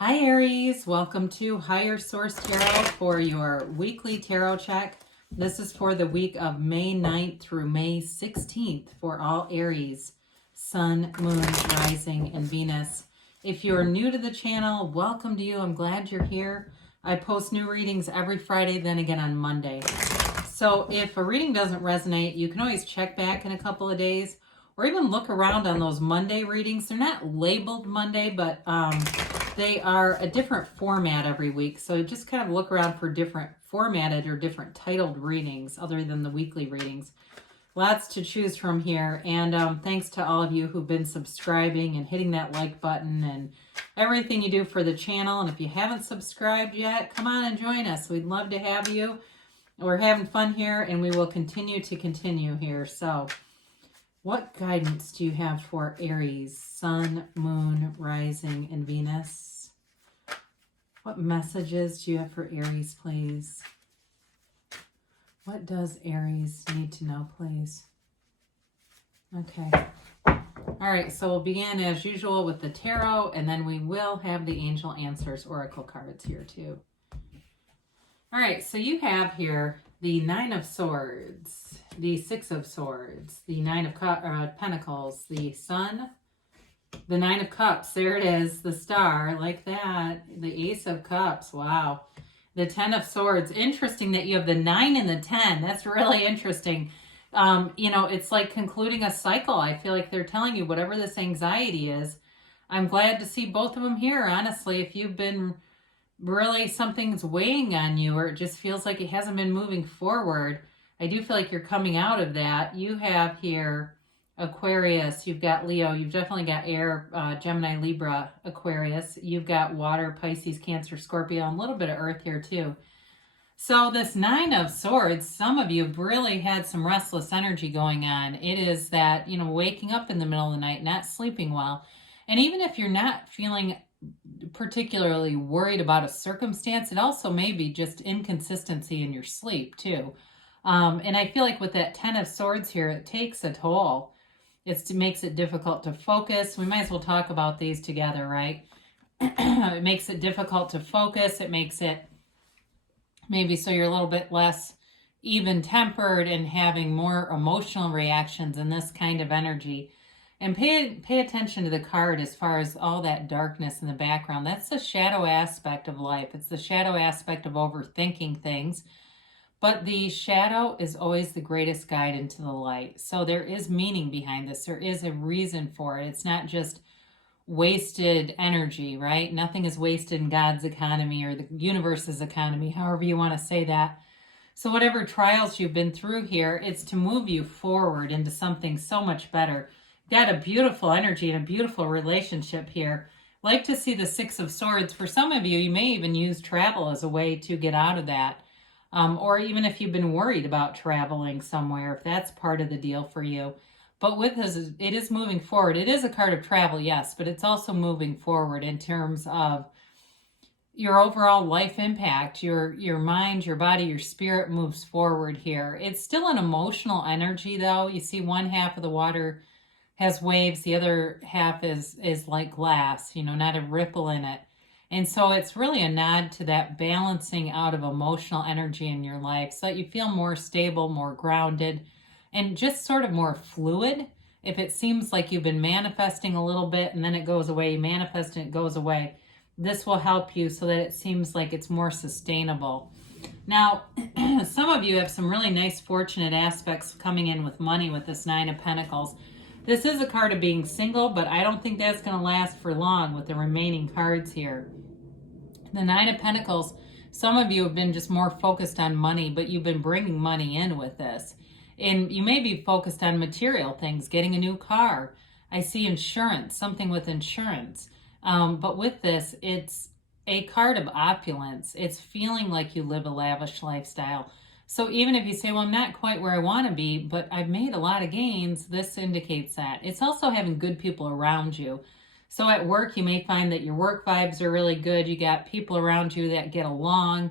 Hi Aries, welcome to Higher Source Tarot for your weekly tarot check. This is for the week of May 9th through May 16th for all Aries, Sun, Moon, Rising, and Venus. If you're new to the channel, welcome to you. I'm glad you're here. I post new readings every Friday, then again on Monday. So if a reading doesn't resonate, you can always check back in a couple of days or even look around on those Monday readings. They're not labeled Monday, but they are a different format every week. So just kind of look around for different formatted or different titled readings other than the weekly readings. Lots to choose from here. And thanks to all of you who've been subscribing and hitting that like button and everything you do for the channel. And if you haven't subscribed yet, come on and join us. We'd love to have you. We're having fun here and we will continue here. So what guidance do you have for Aries, Sun, Moon, Rising, and Venus? What messages do you have for Aries, please? What does Aries need to know, please? Okay. All right, so we'll begin as usual with the tarot, and then we will have the Angel Answers Oracle cards here too. All right, so you have here the Nine of Swords, the Six of Swords, the Nine of Pentacles, the Sun, the Nine of Cups. There it is, the star, like that. The Ace of Cups, wow. The Ten of Swords. Interesting that you have the 9 and the 10. That's really interesting. It's like concluding a cycle. I feel like they're telling you whatever this anxiety is. I'm glad to see both of them here, honestly. If you've been really something's weighing on you or it just feels like it hasn't been moving forward, I do feel like you're coming out of that. You have here Aquarius, you've got Leo, you've definitely got air, Gemini, Libra, Aquarius, you've got water, Pisces, Cancer, Scorpio, and a little bit of earth here too. So this Nine of Swords, some of you have really had some restless energy going on. It is that, waking up in the middle of the night, not sleeping well. And even if you're not feeling particularly worried about a circumstance, it also may be just inconsistency in your sleep too. And I feel like with that Ten of Swords here, it takes a toll. It makes it difficult to focus. We might as well talk about these together, right? It makes it difficult to focus. It makes it maybe so you're a little bit less even-tempered and having more emotional reactions in this kind of energy. And pay attention to the card as far as all that darkness in the background. That's the shadow aspect of life. It's the shadow aspect of overthinking things. But the shadow is always the greatest guide into the light. So there is meaning behind this. There is a reason for it. It's not just wasted energy, right? Nothing is wasted in God's economy or the universe's economy, however you want to say that. So whatever trials you've been through here, it's to move you forward into something so much better. Got a beautiful energy and a beautiful relationship here. Like to see the Six of Swords. For some of you, you may even use travel as a way to get out of that. Or even if you've been worried about traveling somewhere, if that's part of the deal for you. But with this, it is moving forward. It is a card of travel, yes, but it's also moving forward in terms of your overall life impact. Your mind, your body, your spirit moves forward here. It's still an emotional energy, though. You see one half of the water has waves, the other half is like glass, not a ripple in it. And so it's really a nod to that balancing out of emotional energy in your life so that you feel more stable, more grounded, and just sort of more fluid. If it seems like you've been manifesting a little bit and then it goes away, you manifest and it goes away, this will help you so that it seems like it's more sustainable. Now, some of you have some really nice fortunate aspects coming in with money with this Nine of Pentacles. This is a card of being single, but I don't think that's going to last for long with the remaining cards here. The Nine of Pentacles, some of you have been just more focused on money, but you've been bringing money in with this. And you may be focused on material things, getting a new car. I see insurance, something with insurance. But with this, it's a card of opulence. It's feeling like you live a lavish lifestyle. So even if you say, well, I'm not quite where I want to be, but I've made a lot of gains, this indicates that. It's also having good people around you. So at work, you may find that your work vibes are really good. You got people around you that get along.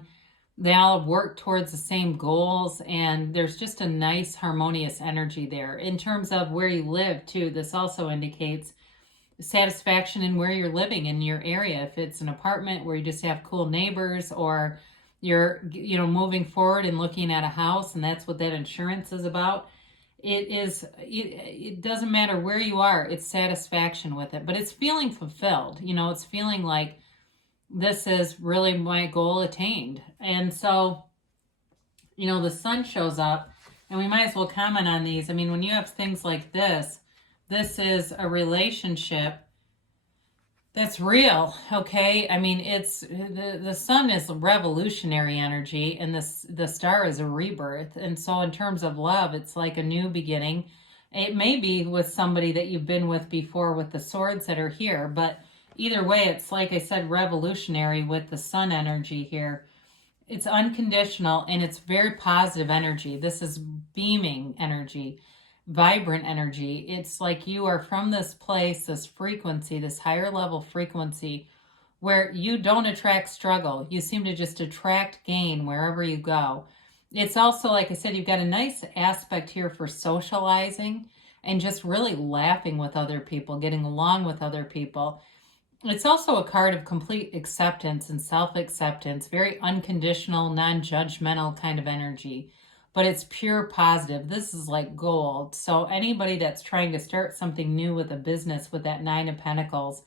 They all work towards the same goals, and there's just a nice harmonious energy there. In terms of where you live, too, this also indicates satisfaction in where you're living in your area. If it's an apartment where you just have cool neighbors, or you're, moving forward and looking at a house, and that's what that insurance is about. It doesn't matter where you are, it's satisfaction with it, but it's feeling fulfilled. It's feeling like this is really my goal attained. And so, the sun shows up, and we might as well comment on these. I mean, when you have things like this is a relationship that's real, okay? I mean, it's the sun is revolutionary energy, and the star is a rebirth. And so in terms of love, it's like a new beginning. It may be with somebody that you've been with before with the swords that are here, but either way, it's, like I said, revolutionary with the sun energy here. It's unconditional, and it's very positive energy. This is beaming energy, vibrant energy. It's like you are from this place, this frequency, this higher level frequency, where you don't attract struggle. You seem to just attract gain wherever you go. It's also, like I said, you've got a nice aspect here for socializing and just really laughing with other people, getting along with other people. It's also a card of complete acceptance and self-acceptance, very unconditional, non-judgmental kind of energy, but it's pure positive. This is like gold. So anybody that's trying to start something new with a business with that Nine of Pentacles,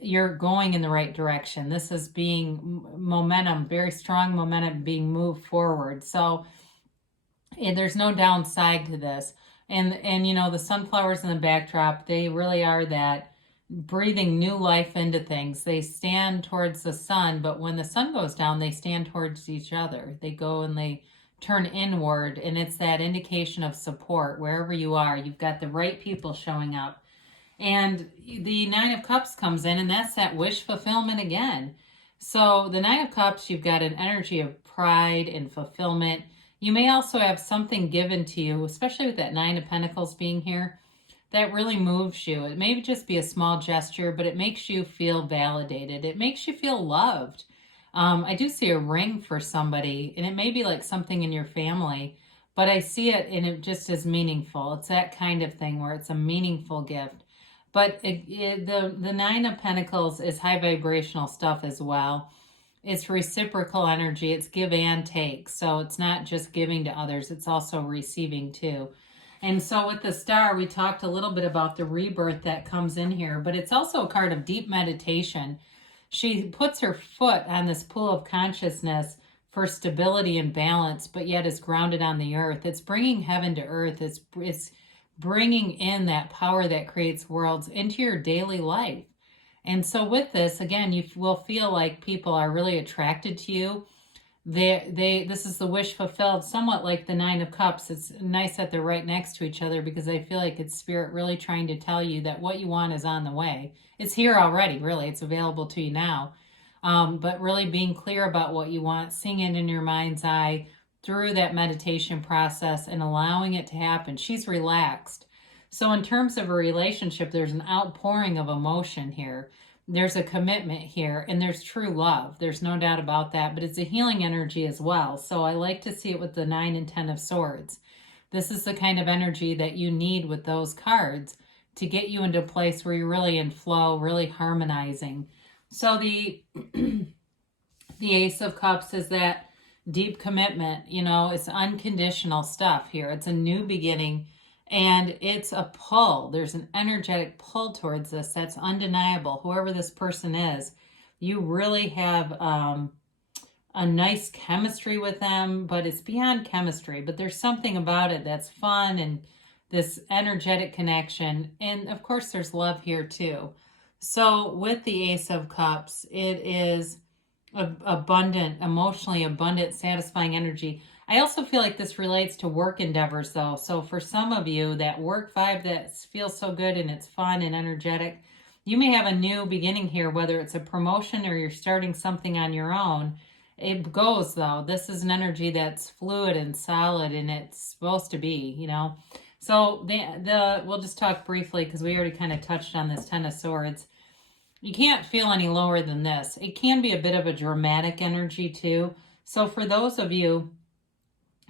you're going in the right direction. This is being momentum, very strong momentum being moved forward. So there's no downside to this. And the sunflowers in the backdrop, they really are that breathing new life into things. They stand towards the sun, but when the sun goes down, they stand towards each other. They go and they turn inward, and it's that indication of support. Wherever you are, you've got the right people showing up. And the Nine of Cups comes in, and that's that wish fulfillment again. So the Nine of Cups, you've got an energy of pride and fulfillment. You may also have something given to you, especially with that Nine of Pentacles being here, that really moves you. It may just be a small gesture, but it makes you feel validated. It makes you feel loved. I do see a ring for somebody, and it may be like something in your family, but I see it, and it just is meaningful. It's that kind of thing where it's a meaningful gift. But the Nine of Pentacles is high vibrational stuff as well. It's reciprocal energy. It's give and take. So it's not just giving to others. It's also receiving too. And so with the star, we talked a little bit about the rebirth that comes in here, but it's also a card of deep meditation. She puts her foot on this pool of consciousness for stability and balance, but yet is grounded on the earth. It's bringing heaven to earth. It's bringing in that power that creates worlds into your daily life. And so with this, again, you will feel like people are really attracted to you. This is the wish fulfilled, somewhat like the Nine of Cups. It's nice that they're right next to each other, because I feel like it's Spirit really trying to tell you that what you want is on the way. It's here already, really. It's available to you now. But really being clear about what you want, seeing it in your mind's eye through that meditation process and allowing it to happen. She's relaxed. So in terms of a relationship, there's an outpouring of emotion here. There's a commitment here, and there's true love. There's no doubt about that, but it's a healing energy as well. So I like to see it with the 9 and 10 of Swords. This is the kind of energy that you need with those cards to get you into a place where you're really in flow, really harmonizing. So the Ace of Cups is that deep commitment. It's unconditional stuff here. It's a new beginning. And it's a pull. There's an energetic pull towards this that's undeniable. Whoever this person is, you really have a nice chemistry with them, but it's beyond chemistry. But there's something about it that's fun and this energetic connection. And of course, there's love here too. So with the Ace of Cups, it is abundant, emotionally abundant, satisfying energy. I also feel like this relates to work endeavors, though. So for some of you, that work vibe that feels so good and it's fun and energetic, you may have a new beginning here, whether it's a promotion or you're starting something on your own. It goes, though. This is an energy that's fluid and solid, and it's supposed to be, So we'll just talk briefly, because we already kind of touched on this Ten of Swords. You can't feel any lower than this. It can be a bit of a dramatic energy, too. So for those of you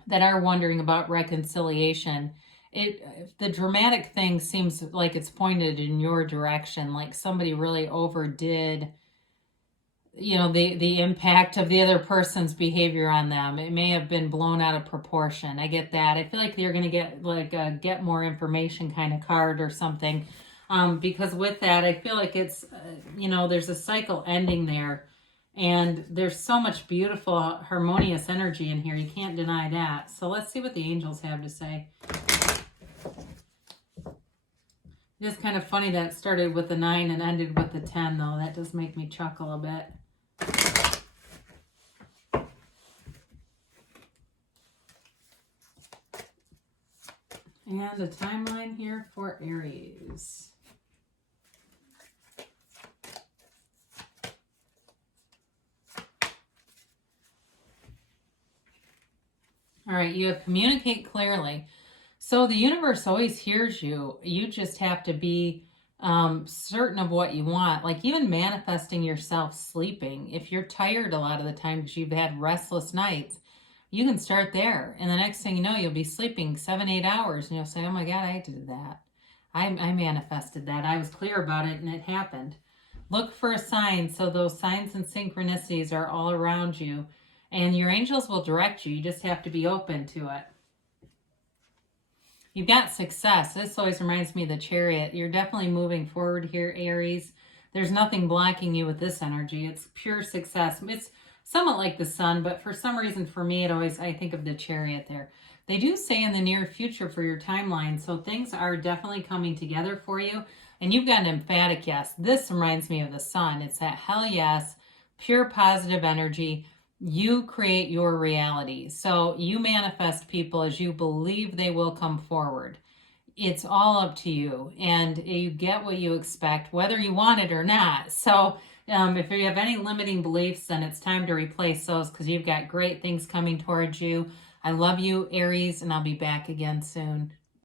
that are wondering about reconciliation, the dramatic thing seems like it's pointed in your direction, like somebody really overdid, you know, the impact of the other person's behavior on them. It may have been blown out of proportion. I get that. I feel like you're going to get like a get more information kind of card or something. Because with that, I feel like it's, you know, there's a cycle ending there. And there's so much beautiful, harmonious energy in here. You can't deny that. So let's see what the angels have to say. It's kind of funny that it started with the 9 and ended with the 10, though. That does make me chuckle a bit. And a timeline here for Aries. All right, you have communicate clearly. So the universe always hears you. You just have to be certain of what you want. Like even manifesting yourself sleeping. If you're tired a lot of the time because you've had restless nights, you can start there. And the next thing you know, you'll be sleeping 7-8 hours. And you'll say, oh my God, I did that. I manifested that. I was clear about it and it happened. Look for a sign. So those signs and synchronicities are all around you. And your angels will direct you. You just have to be open to it. You've got success. This always reminds me of the Chariot. You're definitely moving forward here, Aries. There's nothing blocking you with this energy. It's pure success. It's somewhat like the Sun, but for some reason for me, I think of the Chariot there. They do say in the near future for your timeline, so things are definitely coming together for you. And you've got an emphatic yes. This reminds me of the Sun. It's that hell yes, pure positive energy. You create your reality. So you manifest people as you believe they will come forward. It's all up to you. And you get what you expect, whether you want it or not. So if you have any limiting beliefs, then it's time to replace those because you've got great things coming towards you. I love you, Aries, and I'll be back again soon.